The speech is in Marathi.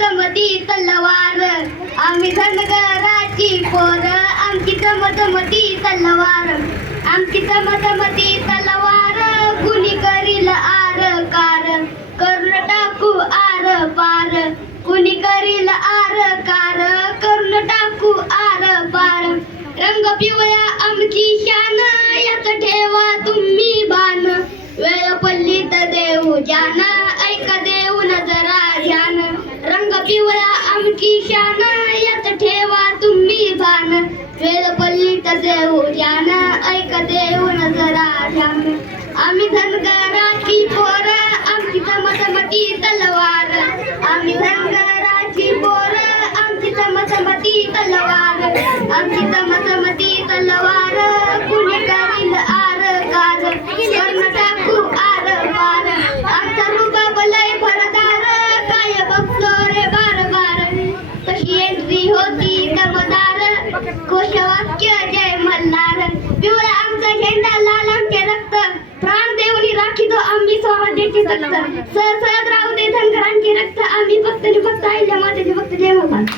तलवार. आम्ही धनगराची पोर आमची चमचमती तलवार. आमची चमचमती तलवार कुणी करील आर कार करून टाकू आर पार कुणी करील आर कार करून टाकू आर पार रंग पिवळा आमची शान याच ठेवा तुम्ही बाण वेळ पडली तर देऊ जाना ऐका देऊ जरा ध्यान रंग पिवळा आमची यात ठेवा तुम्ही भान. वेळ पल्ली तर देऊ ध्यान ऐका देऊ जरा ध्यान. आम्ही धनगराची पोर आमची समसमती तलवार. आम्ही धनगराची पोर आमची समसमती तलवार. आमची होती दमदार घोषवाक्य जय मल्हार. पिवळा आमचा झेंडा लाल आमचे रक्त. प्राण देऊनी राखीतो आम्ही स्वराज्याची रक्त सर सरत राहू दे धनगरांची रक्त. आम्ही फक्त आणि फक्त आईच्या मातेचे फक्त जय मल्हार